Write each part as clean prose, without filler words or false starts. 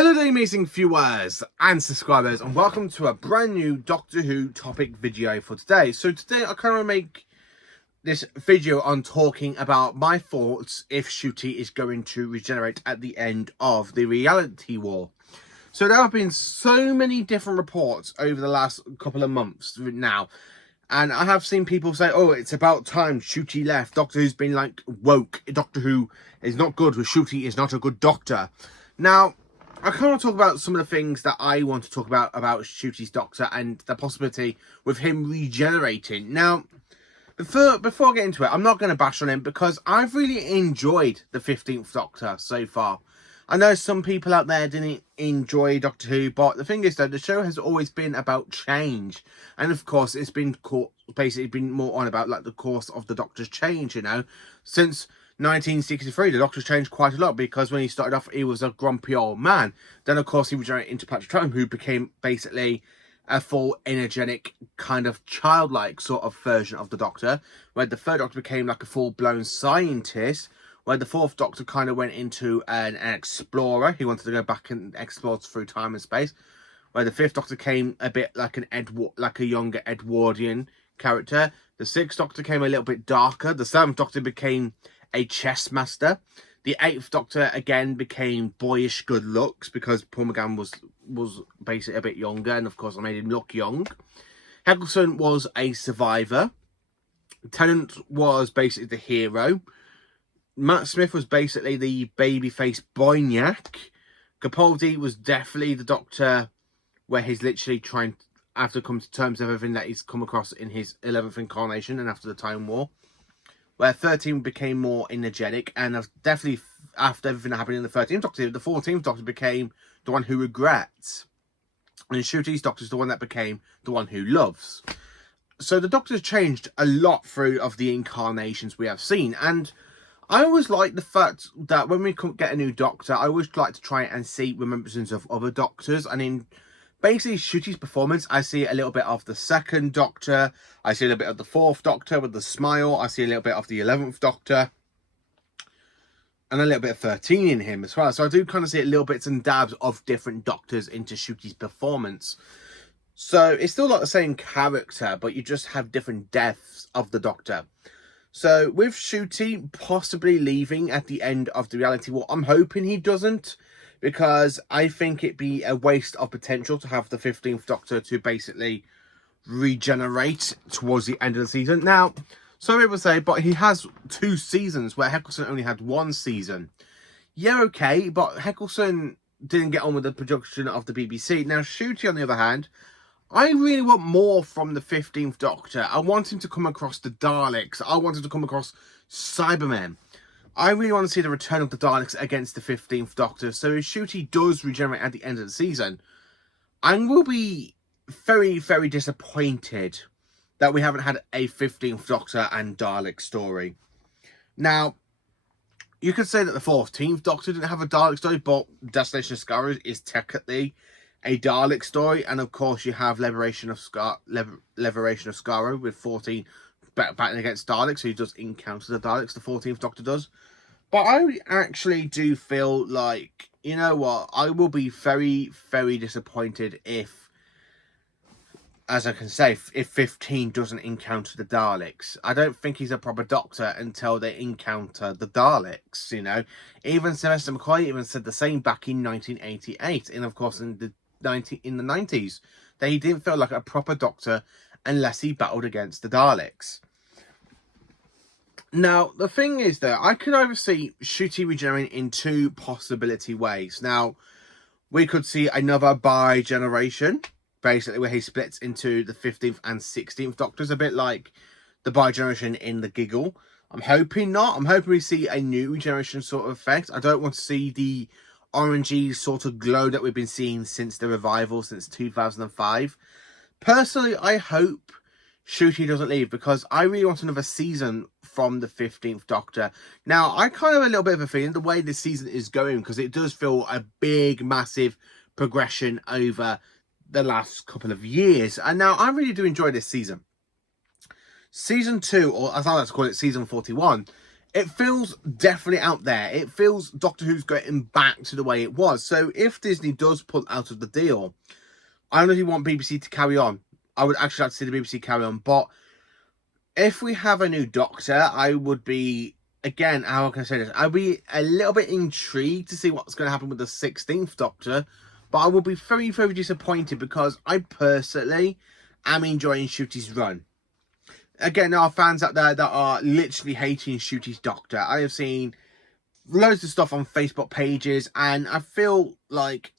Hello there amazing viewers and subscribers, and welcome to a brand new Doctor Who topic video for today. So today I kind of make this video on talking about my thoughts if Ncuti is going to regenerate at the end of the reality war. So there have been so many different reports over the last couple of months now, and I have seen people say, oh, it's about time Ncuti left. Doctor Who's been like woke. Doctor Who is not good with Ncuti is not a good doctor. Now, I kind of talk about some of the things that I want to talk about Ncuti's Doctor and the possibility with him regenerating. Now, before I get into it, I'm not going to bash on him because I've really enjoyed the 15th Doctor so far. I know some people out there didn't enjoy Doctor Who, but the thing is though, the show has always been about change. And of course, it's been basically been more on about like the course of the Doctor's change, you know. Since 1963, the Doctor's changed quite a lot because when he started off, he was a grumpy old man. Then, of course, he regenerated into Patrick Troughton, who became basically a full, energetic, kind of childlike sort of version of the Doctor, where the third Doctor became like a full-blown scientist, where the fourth Doctor kind of went into an explorer. He wanted to go back and explore through time and space, where the fifth Doctor came a bit like a younger Edwardian character. The sixth Doctor came a little bit darker. The seventh Doctor became a chess master. The eighth Doctor again became boyish good looks because Paul McGann was basically a bit younger, and of course I made him look young. Eccleston was a survivor. Tennant was basically the hero. Matt Smith was basically the babyface Boyniak. Capaldi was definitely the Doctor where he's literally trying to come to terms with everything that he's come across in his 11th incarnation and after the Time War, where 13 became more energetic, and definitely after everything that happened in the 13th Doctor, the 14th Doctor became the one who regrets, and Ncuti's Doctor is the one that became the one who loves. So the Doctor's changed a lot through of the incarnations we have seen, and I always like the fact that when we get a new Doctor, I always like to try and see remembrances of other Doctors, and in basically Ncuti's performance, I see a little bit of the second Doctor, I see a little bit of the fourth Doctor with the smile, I see a little bit of the 11th Doctor, and a little bit of 13 in him as well. So I do kind of see little bits and dabs of different Doctors into Ncuti's performance. So it's still not the same character, but you just have different depths of the Doctor. So with Ncuti possibly leaving at the end of the reality war, I'm hoping he doesn't, because I think it'd be a waste of potential to have the 15th Doctor to basically regenerate towards the end of the season. Now, some people say, but he has 2 seasons where Eccleston only had 1 season. Yeah, okay, but Eccleston didn't get on with the production of the BBC. Now, Ncuti, on the other hand, I really want more from the 15th Doctor. I want him to come across the Daleks. I want him to come across Cybermen. I really want to see the return of the Daleks against the 15th Doctor. So if Ncuti does regenerate at the end of the season, I will be very, very disappointed that we haven't had a 15th Doctor and Dalek story. Now, you could say that the 14th Doctor didn't have a Dalek story, but Destination Scarrow is technically a Dalek story. And of course, you have Liberation of Scarrow with 14 battling against Daleks, so he does encounter the Daleks, the 14th Doctor does. But I actually do feel like, you know what, I will be very, very disappointed if, as I can say, if 15 doesn't encounter the Daleks. I don't think he's a proper Doctor until they encounter the Daleks, you know. Even Sylvester McCoy even said the same back in 1988, and of course in the 90s, that he didn't feel like a proper Doctor unless he battled against the Daleks. Now, the thing is that I could either see Ncuti regenerating in 2 possibility ways. Now, we could see another bi-generation, basically where he splits into the 15th and 16th Doctors, a bit like the bi-generation in The Giggle. I'm hoping not. I'm hoping we see a new regeneration sort of effect. I don't want to see the orangey sort of glow that we've been seeing since the revival, since 2005. Personally, I hope Ncuti doesn't leave because I really want another season from the 15th Doctor. Now, I kind of have a little bit of a feeling the way this season is going, because it does feel a big, massive progression over the last couple of years. And now, I really do enjoy this season. Season 2, or as I like to call it, Season 41, it feels definitely out there. It feels Doctor Who's getting back to the way it was. So if Disney does pull out of the deal, I honestly want BBC to carry on. I would actually like to see the BBC carry on. But if we have a new Doctor, I would be, again, how can I say this? I'd be a little bit intrigued to see what's going to happen with the 16th Doctor. But I will be very, very disappointed because I personally am enjoying Ncuti's run. Again, there are fans out there that are literally hating Ncuti's Doctor. I have seen loads of stuff on Facebook pages, and I feel like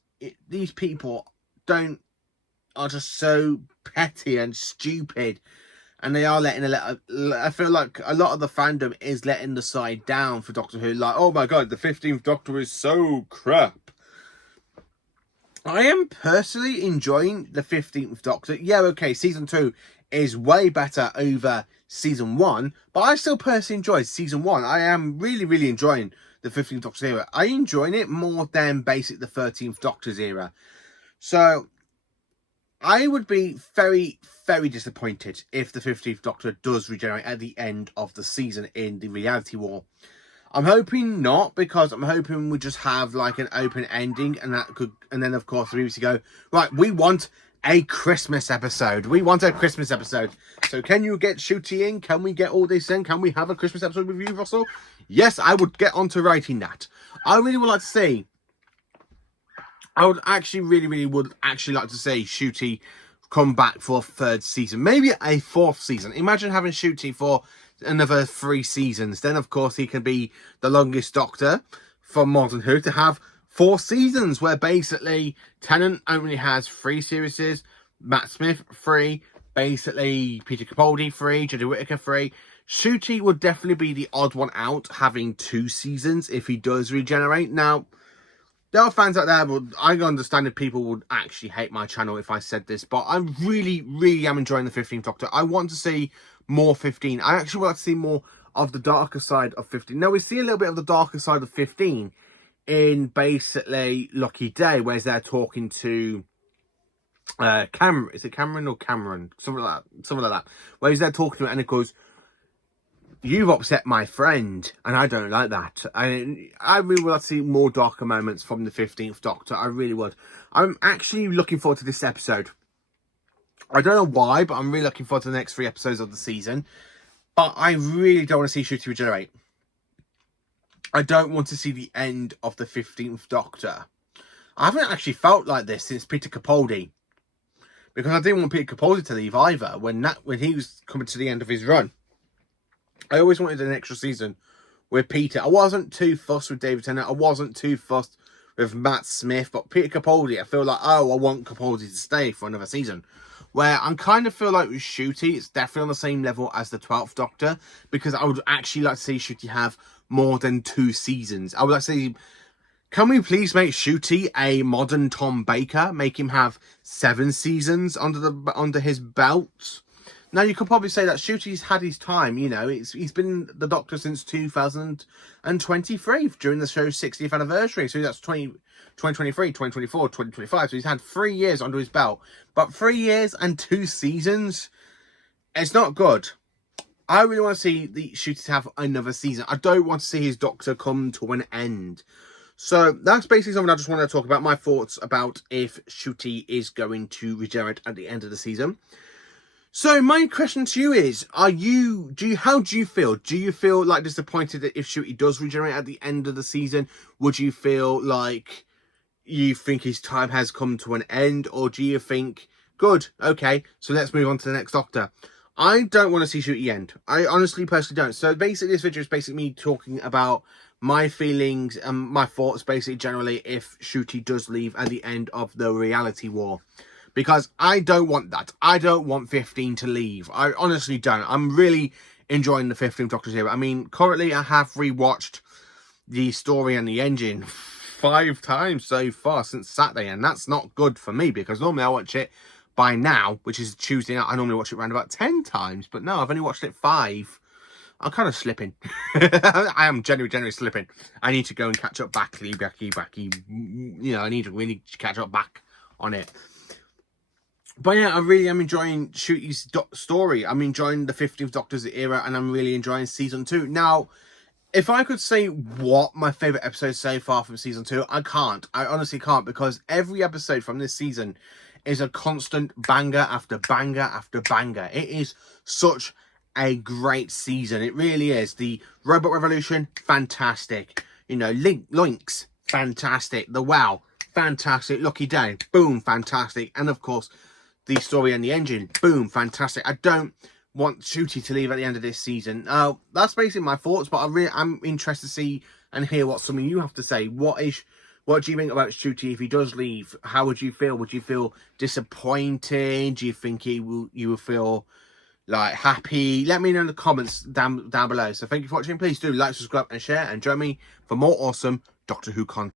these people are just so petty and stupid, and they are letting I feel like a lot of the fandom is letting the side down for Doctor Who. Like, oh my god, the 15th Doctor is so crap. I am personally enjoying the 15th Doctor. Yeah, okay, season 2 is way better over season 1, but I still personally enjoy season 1. I am really, really enjoying the 15th Doctor's era. I enjoying it more than basically the 13th Doctor's era. So I would be very, very disappointed if the 15th Doctor does regenerate at the end of the season in the reality war. I'm hoping not, because I'm hoping we just have like an open ending, and then of course the BBC go, right, we want a Christmas episode. We want a Christmas episode. So can you get Ncuti in? Can we get all this in? Can we have a Christmas episode with you, Russell? Yes, I would get onto writing that. I really would like to see. I would actually really would actually like to see Ncuti come back for a 3rd season. Maybe a 4th season. Imagine having Ncuti for another 3 seasons. Then, of course, he can be the longest Doctor from Modern Who to have 4 seasons, where basically Tennant only has 3 series, Matt Smith 3, basically Peter Capaldi 3, Jodie Whittaker 3. Ncuti would definitely be the odd one out, having 2 seasons if he does regenerate. Now, there are fans out there, but I understand if people would actually hate my channel if I said this, but I really am enjoying the 15th Doctor. I want to see more 15. I actually want to see more of the darker side of 15. Now, we see a little bit of the darker side of 15 in basically Lucky Day, where they're talking to Cameron. Is it Cameron or Cameron? Something like that. Where they're talking to it, and it goes, "You've upset my friend," and I don't like that. I really would like to see more darker moments from the 15th Doctor. I really would. I'm actually looking forward to this episode. I don't know why, but I'm really looking forward to the next 3 episodes of the season. But I really don't want to see Ncuti regenerate. I don't want to see the end of the 15th Doctor. I haven't actually felt like this since Peter Capaldi. Because I didn't want Peter Capaldi to leave either when he was coming to the end of his run. I always wanted an extra season with Peter. I wasn't too fussed with David Tennant. I wasn't too fussed with Matt Smith. But Peter Capaldi, I feel like, oh, I want Capaldi to stay for another season. Where I kind of feel like with Ncuti, it's definitely on the same level as the 12th Doctor. Because I would actually like to see Ncuti have more than 2 seasons. I would like to see, can we please make Ncuti a modern Tom Baker? Make him have 7 seasons under his belt? Now, you could probably say that Ncuti's had his time, you know. He's been the Doctor since 2023, during the show's 60th anniversary. So that's 2023, 2024, 2025. So he's had 3 years under his belt. But 3 years and 2 seasons, it's not good. I really want to see the Ncuti have another season. I don't want to see his Doctor come to an end. So that's basically something I just wanted to talk about. My thoughts about if Ncuti is going to regenerate at the end of the season. So my question to you is, how do you feel? Do you feel like disappointed that if Ncuti does regenerate at the end of the season? Would you feel like you think his time has come to an end? Or do you think, good, okay, so let's move on to the next Doctor? I don't want to see Ncuti end. I honestly, personally don't. So basically this video is basically me talking about my feelings and my thoughts, basically generally, if Ncuti does leave at the end of the reality war. Because I don't want that. I don't want 15 to leave. I honestly don't. I'm really enjoying the 15th Doctor's era. I mean, currently I have rewatched the story and the engine 5 times so far since Saturday. And that's not good for me, because normally I watch it by now, which is Tuesday night. I normally watch it around about 10 times. But no, I've only watched it 5. I'm kind of slipping. I am genuinely slipping. I need to go and catch up back. You know, I need to really catch up back on it. But yeah, I really am enjoying Ncuti's story. I'm enjoying the 15th Doctor's era, and I'm really enjoying season 2. Now, If I could say what my favourite episode so far from season 2, I can't. I honestly can't, because every episode from this season is a constant banger after banger after banger. It is such a great season. It really is. The Robot Revolution, fantastic. You know, Links, fantastic. The Wow, fantastic. Lucky Day, boom, fantastic. And of course, the story and the engine, boom, fantastic. I don't want Ncuti to leave at the end of this season. That's basically my thoughts, but I'm interested to see and hear what some of you have to say. What do you think about Ncuti if he does leave? How would you feel? Would you feel disappointed? Do you think you will feel like happy? Let me know in the comments down below. So thank you for watching. Please do like, subscribe and share, and join me for more awesome Doctor Who content.